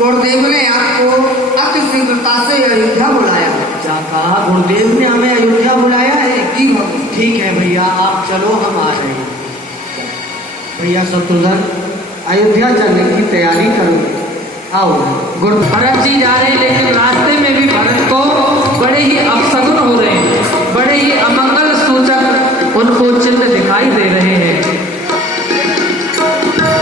गुरुदेव ने आपको अति शीघ्रता से अयोध्या बुलाया। क्या कहा? गुरुदेव ने हमें अयोध्या बुलाया है? जी भगवान। ठीक है भैया, आप चलो, हम आ रहे हैं। भैया शत्रुघ्न, अयोध्या चलने की तैयारी करो। आओ। भरत जी जा रहे हैं, लेकिन रास्ते में भी भरत को बड़े ही अपशगुन हो रहे हैं, बड़े ही अमंगल सूचक दिखाई दे रहे हैं।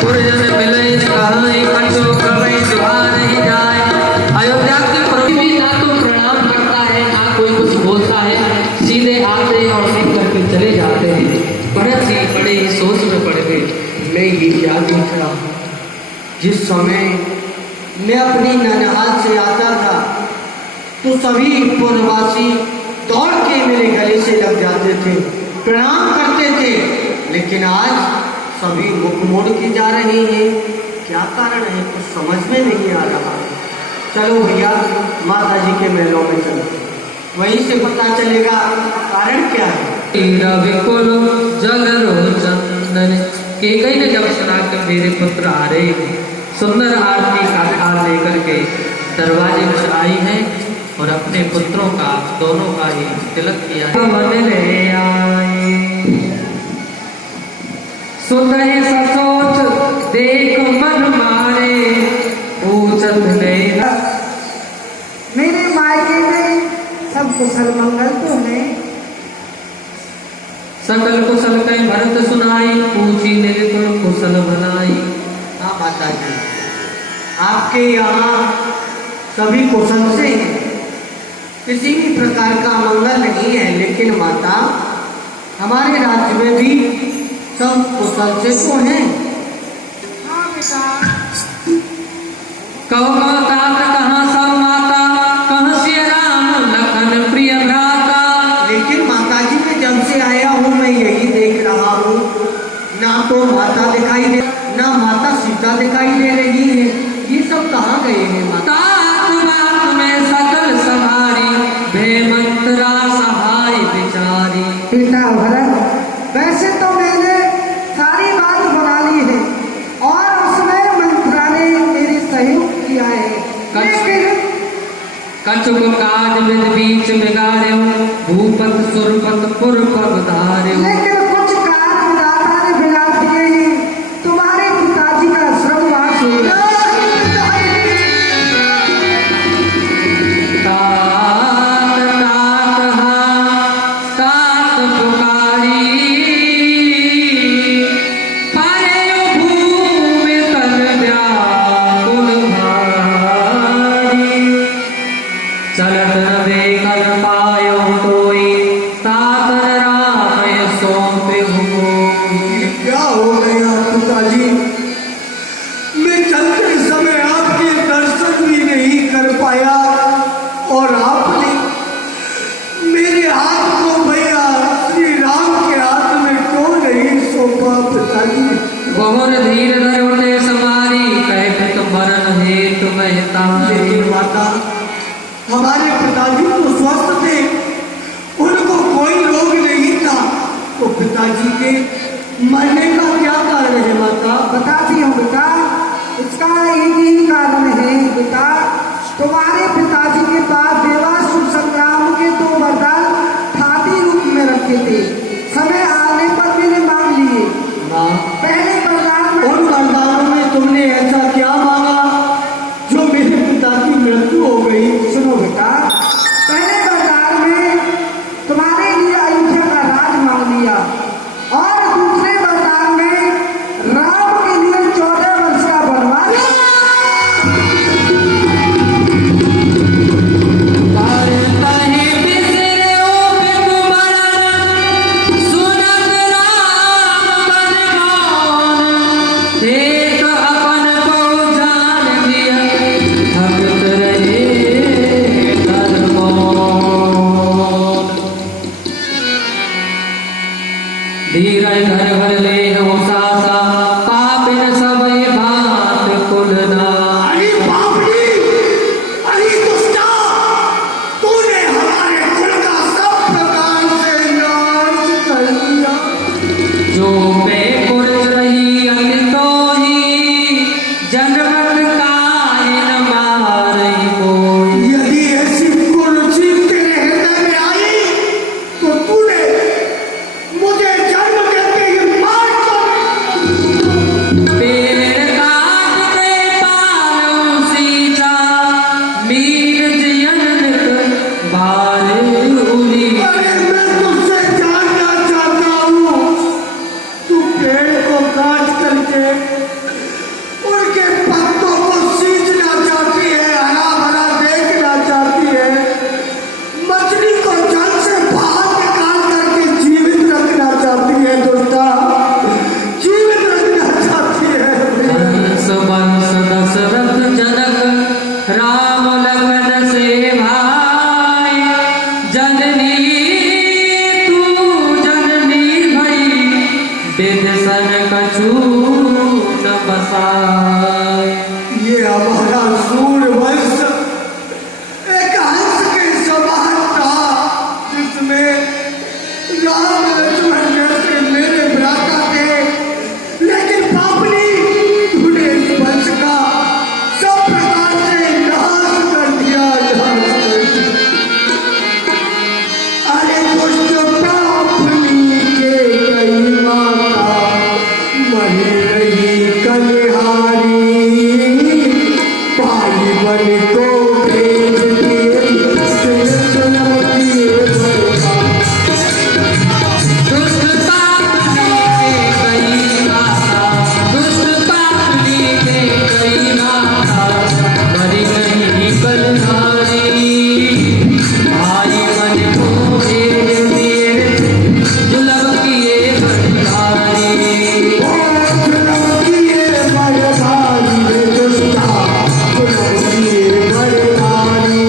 पुरजन मिले कहाई कछो कवई सुहार ही जाए। अयोध्या के प्रभु भी ना तो प्रणाम करता है ना कोई कुछ बोलता है, सीधे आते हैं और सीध करके चले जाते हैं। भरत जी बड़े ही सोच में पड़ गए, मैं ये क्या देख रहा हूँ। जिस समय मैं अपनी ननिहाल से आता था तो सभी पुरवासी दौड़ के मेरे गले से लग जाते थे, प्रणाम करते थे, लेकिन आज सभी मुख मोड़ के जा रहे हैं। क्या कारण है कुछ समझ में नहीं आ रहा। चलो भैया माता जी के महलों में चलो, वहीं से पता चलेगा कारण क्या है। विपुल जल चंदन केकई ने जब सुना कि मेरे पुत्र आ रहे हैं, सुंदर आरती का थाल लेकर के दरवाजे पर आई है और अपने पुत्रों का दोनों का ही तिलक किया है। सुनहि सचोट देख मन मारे पूछत नहीं। मेरे मायके में सब कुशल मंगल तो है। सकल कुशल कई भरत सुनाई, पूछी निर्गुण कुशल भलाई। हाँ माता जी, आपके यहाँ सभी कुशल से हैं, किसी भी प्रकार का मंगल नहीं है, लेकिन माता हमारे राज्य में भी सब कुशल से तो हैं। हाँ बेटा। कहो माता कहाँ सब माता, कहाँ से राम लखन प्रिय भ्राता। लेकिन माता जी मैं जब से आया हूँ मैं यही देख रहा हूँ, ना तो माता दिखाई दे, ना माता सीता दिखाई दे रही है। ये सब कहाँ गए हैं माता? बात में सकल सवारी भेमंतरा सहाय बिचारी। बेटा भरत, वैसे तो मैंने सारी बात बना ली है और उसमें मंत्रा ने मेरी सहयोग किया है, लेकिन कछुक काज विद बीच बिगाड़्यो, भूपत सुरपत पुर पग धार्यो। लेकिन कुछ काज विधाता ने बिगाड़ दिए हैं। तुम्हारे पिताजी का स्वर्गवास हो गया। तात तात हाँ तात पुकारी, पायो भूमि तल व्याकुल भारी। चलत न देखल पायो कोई, तात राम सौंपे हुकोई। क्या हो गया पिताजी? मैं चलते समय आपके दर्शन भी नहीं कर पाया और आपने मेरे हाथ को भैया श्री राम के हाथ में क्यों नहीं सौंपा पिताजी? बहुर धीर धरुते समारी, कह मरण हेतु महतारी। लेकिन माता हमारे पिताजी तो स्वस्थ थे, उनको कोई रोग नहीं था, तो पिताजी के मरने का क्या कारण है माता? बताती हूँ बेटा, इसका एक ही कारण है बेटा। तुम्हारे पिताजी के पास देवासुर संग्राम के 2 वरदान खाती रूप में रखे थे। समय आने पर मैंने मांग लिए। माँ, पहले वरदान में उन वरदानों में तुमने ऐसा क्या मांगा जो मेरे पिता की मृत्यु हो गई? सुनो बेटा, पहले वरदान में तुम्हारे लिए अयोध्या का राज मांग लिया और दूसरे वरदान में राम के लिए 14 वर्ष का वनवास। धीरज घर घर ले हो सासा, पापिन सब भात कुल ना। अरे बापड़ी, अरे दुष्टा, तूने हमारे कुल का सब प्रकार से नाश कर दिया। जो पे कुर्ज रही अति तो ही, जनमत काहे न मारई कोई। यदि ऐसी कुरुचि तेरे हृदय में आई तो तूने मुझे जन्म देते ही मार दो। विदसन कछु न बसाए। ये हमारा सूर्यवंश एक हंस के समान था, जिसमें राम लक्ष्मण जैसे मेरे भ्राता थे, लेकिन पापनी तूने इस वंश का सब प्रकार से नाश कर दिया, नाश कर दिया। अरे दुष्ट पापनी के कई माता मरी रही कलिहारी, भाई बन को भेज दिए जन्म किए भरता। दुष्ट पापनी के कई माता, दुष्ट पापनी के कई माता, मरी नहीं कलहारी, भाई मन को भेज दिए जुलम किए बलिहारी। जन्म किए बरदारी रे दुष्टा, जन्म किए बरदारी,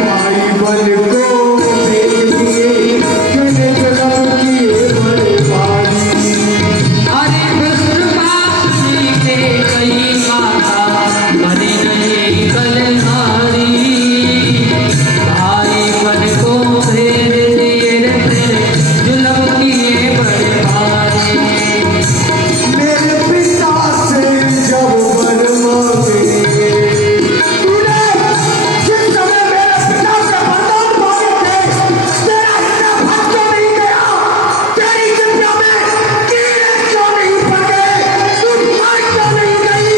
भाई बन को भेज दिए जन्म किए बरदारी। अरे दुष्ट पापनी के कई माता, मरी नहीं कलहारी, भाई मन को भेज दिए जुलम किए बलिहारी। मेरे पिता से जब वर मांगे, तूने जिस समय मेरे पिता से वरदान मांगे थे, तेरा इतना भक्त क्यों नहीं गया? तेरी दिव्या में कीड़े क्यों नहीं पड़े? तू मर क्यों नहीं गई?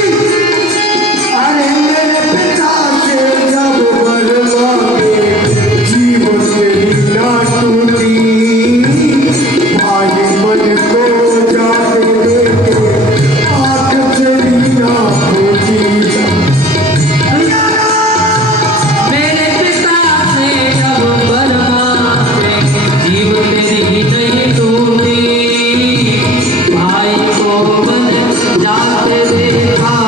अरे मेरे पिता से जब वर मांगे, जीवन तेरी ना टूटी, भाई मन को जाने देते, आंख तेरी ना फूटी। मेरे पिता से जब वर मांगे, जीव मेरी नहीं टूटी, भाई को बन जाते देखा,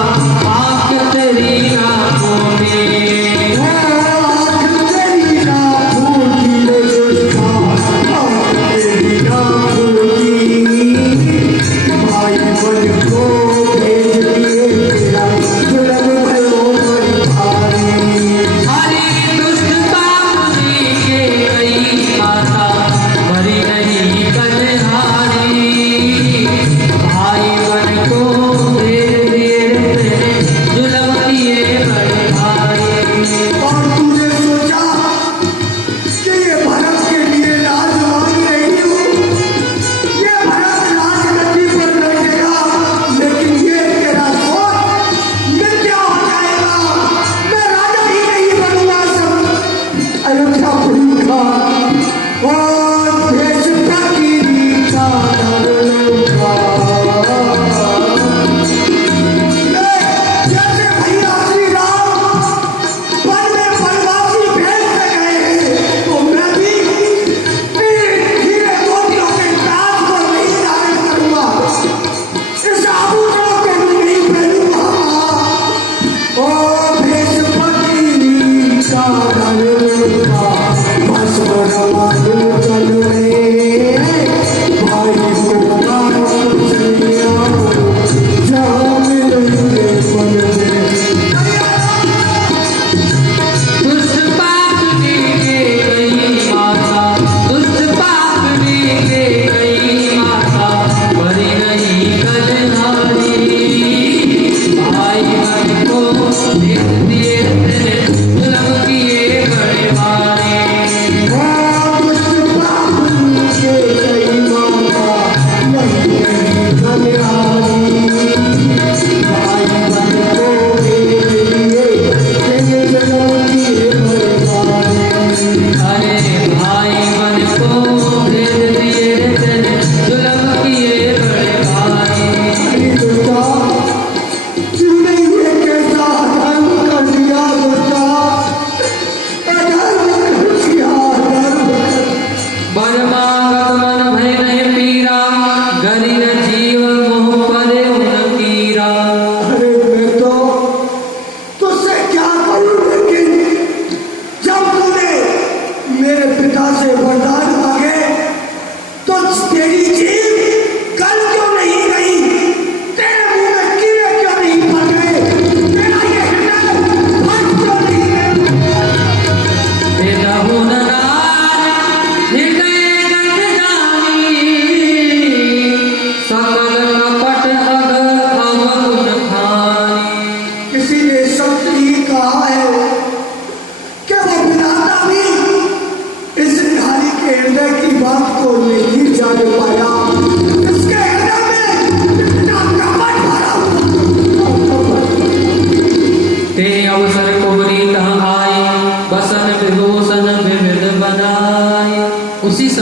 आँख तेरी आँखों में। आंख तेरी ना फूटी रे दुष्टा, आंख तेरी ना फूटी, भाई मन को भेज दिए तेरा जुलम भयो बड़ी भारी। अरे दुष्ट पापनी के कई माता, मरी नहीं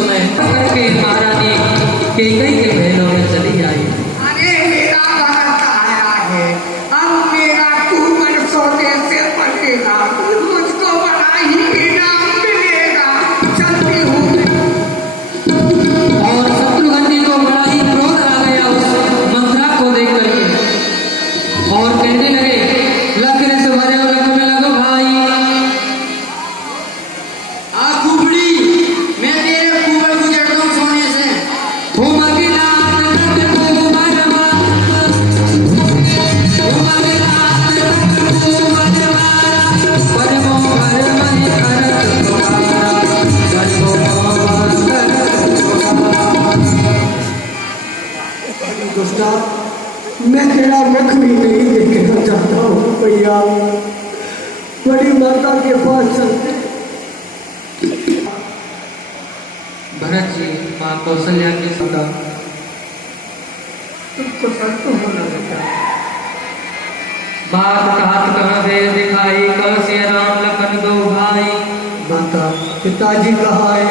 समय करके महारानी कैकई के महलों में चली आई। अरे मेरा भरत आया है, अब मेरा कुंवर सोने से पड़ेगा, मुझको बड़ा ही इनाम मिलेगा। चलती हूँ। और शत्रुघ्न जी को बड़ा ही क्रोध आ गया उस मंत्रा को देख करके, और कहने लगे लखन से भरे और लख में लगो भाई। कुबड़ी, मैं तेरे कुबड़ गुजरता हूँ सोने से। दुष्टा, मैं तेरा मुख भी नहीं देखना चाहता हूँ भैया। बड़ी माता के पास चलते। भरत जी माँ कौशल्या की सदा तुमको सत्य होना बेटा। बात कहत कह दे दिखाई, कह से राम लखन दो भाई। माता पिताजी कहाँ है?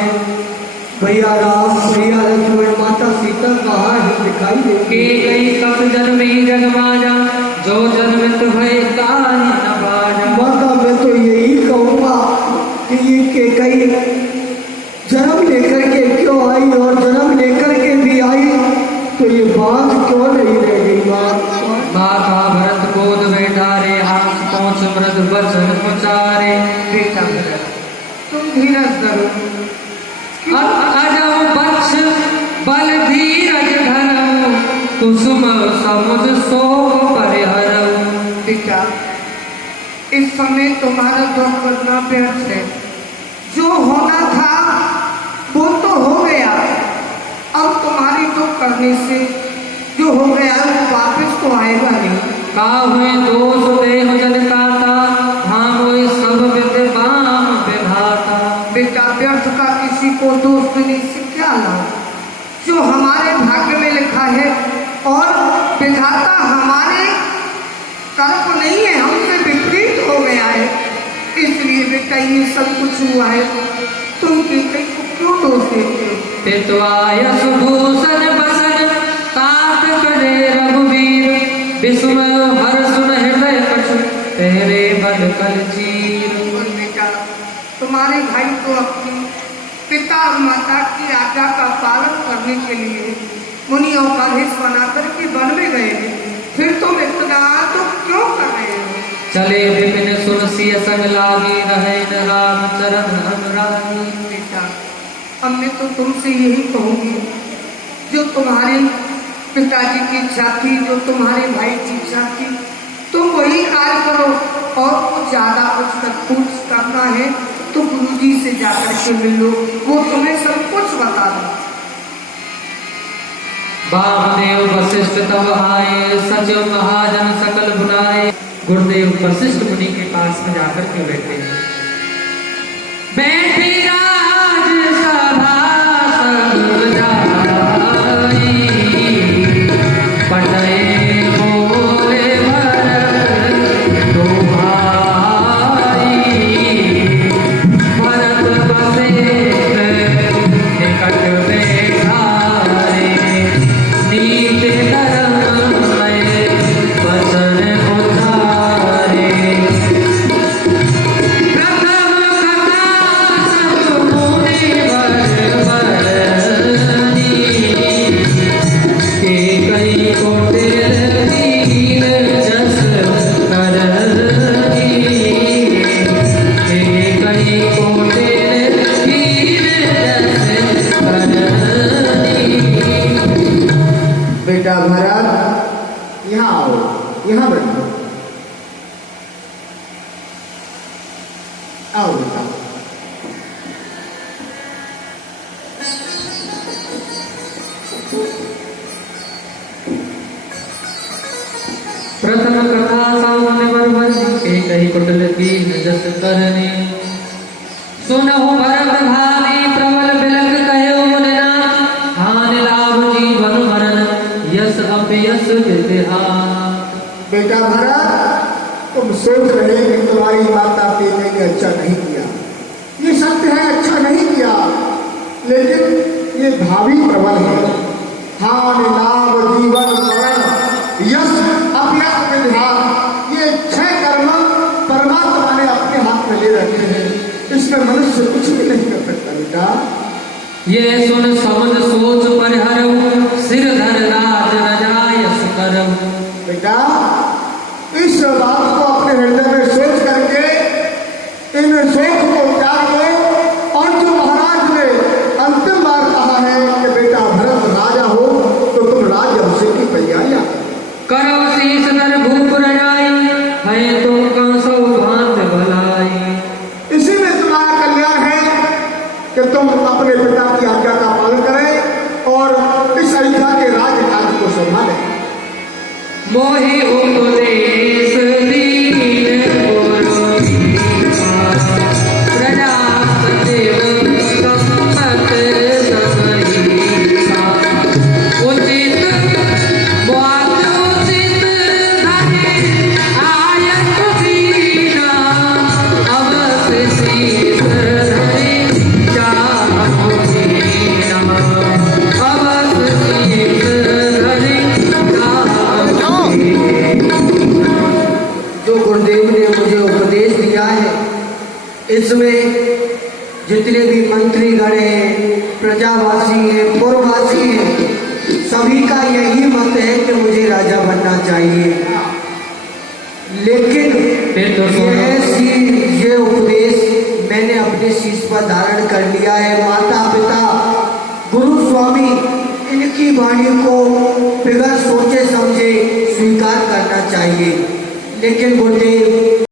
भैया राम, भैया लक्ष्मण, माता सीता कहाँ है? दिखाई दे। के कई कस जन्मी जगमाजा, जो जन्मित भय ताहि न बाजा। माता मैं तो यही कहूँगा कि ये के कई जन्म लेकर के क्यों आई, और जन्म लेकर के भी आई तो ये बात क्यों नहीं रह गई? माता भरत गोद बैठा रे, आस पहुँच मृद वचन उचारे। बेटा भरत, तुम धीरज धरो। अजब बक्ष बल धीरज धरऊ, कुसुम समुझ सो परिहरऊ। बेटा, इस समय तुम्हारा दुख करना व्यर्थ है। जो होना था वो तो हो गया। अब तुम्हारी दुख करने से जो हो गया वो वापस तो आएगा नहीं। का हुए दोष देह जनताता, धाम हुए सब विद्वान विधाता। बेटा, व्यर्थ का किसी को दोष देने से क्या लाभ? जो हमारे भाग्य में लिखा है और विधाता हमारे कर्म नहीं है, हमसे विपरीत हो गया है, इसलिए बेटा ये सब कुछ हुआ है। तुम कैकई को क्यों दोष देते हो? पित्वायस भूषण बसन, तात करे रघुवीर। विषम हर सुन हृदय कछु, तेरे बल कल चीर। और बेटा, तुम्हारे भाई तो अपनी पिता और माता की आज्ञा का पालन करने के लिए मुनियों का भेष बनाकर के वन में गए हैं। फिर तुम इतना तो क्यों कर रहे हो? चले विपिन सुन सिय संग लागी, रहे न राम चरण अनुरागी। बेटा, अब मैं तो तुमसे यही कहूंगी, जो तुम्हारे पिताजी की इच्छा थी, जो तुम्हारे भाई की इच्छा थी, तुम वही कार्य करो। और कुछ ज्यादा कुछ करना है तो गुरुजी से जाकर के मिल लो, वो तुम्हें सब कुछ बता दो। वामदेव वशिष्ठ तब आए, सचिव महाजन सकल बुलाए। गुरुदेव वशिष्ठ मुनि के पास में जाकर के बैठे। बैठे राज सभा सब जाई, पटए बोले भरत दो भाई। भरत वशिष्ठ निकट बैठारे, नीत धर्म में वचन उधारे। प्रथम कथा सब मुनिवर बरनी, कैकई को दीन जस करनी। कैकई को दीन जस करनी। बेटा भरत, यहाँ आओ, यहाँ बैठो। आओ बेटा। प्रथम कथा सावन बरबरी, कैकई कुटिल दीन जस करनी। सुनहु भरत भानी, प्रबल बिलख कह्यो मुनिना। हानि लाभ जीवन मरण, यश अपयश विद्यात। बेटा भरत, तुम सोच रहे कि तुम्हारी माता पिता ने अच्छा नहीं किया। ये सत्य है, अच्छा नहीं किया, लेकिन ये भावी प्रबल है। हानि लाभ जीवन मरण यश अभ्यास विधान, ये 6 कर्म परमात्मा ने अपने हाथ में ले रखे हैं। इसमें मनुष्य कुछ भी नहीं कर सकता बेटा। ये सुन समझ सोच परिहरऊ, सिर धर राज रजाय सुकरऊ। बेटा इस बात को अपने हृदय में सोच करके इन शोक को त्याग दो। और जो महाराज ने अंतिम बार कहा है कि बेटा भरत राजा हो, तो तुम राज्य की तैयारियां करो शीश धर भूप रजाई, है तुम कंसौ भांत भलाई। इसी में तुम्हारा कल्याण है कि तुम अपने पिता की आज्ञा का पालन करें और इस अयोध्या के राजकाज को संभालें। मोहि उपदेश दीन गुरु दीना, प्रजा सचिव सम्मत समहीसा। उचित बात उचित धरे आयत दीना, अवश्य शीस धरे जाहु दीना, अवश्य शीस धरे जाहु दीना। जो गुरुदेव ने मुझे उपदेश दिया है, इसमें जितने भी मंत्रीगण हैं, प्रजावासी हैं, पुरवासी हैं, सभी का यही मत है कि मुझे राजा बनना चाहिए। लेकिन ये उपदेश मैंने अपने शीश पर धारण कर लिया है। माता पिता गुरु स्वामी इनकी वाणी को बिगड़ सोचे समझे स्वीकार करना चाहिए। लेकिन गुरुदेव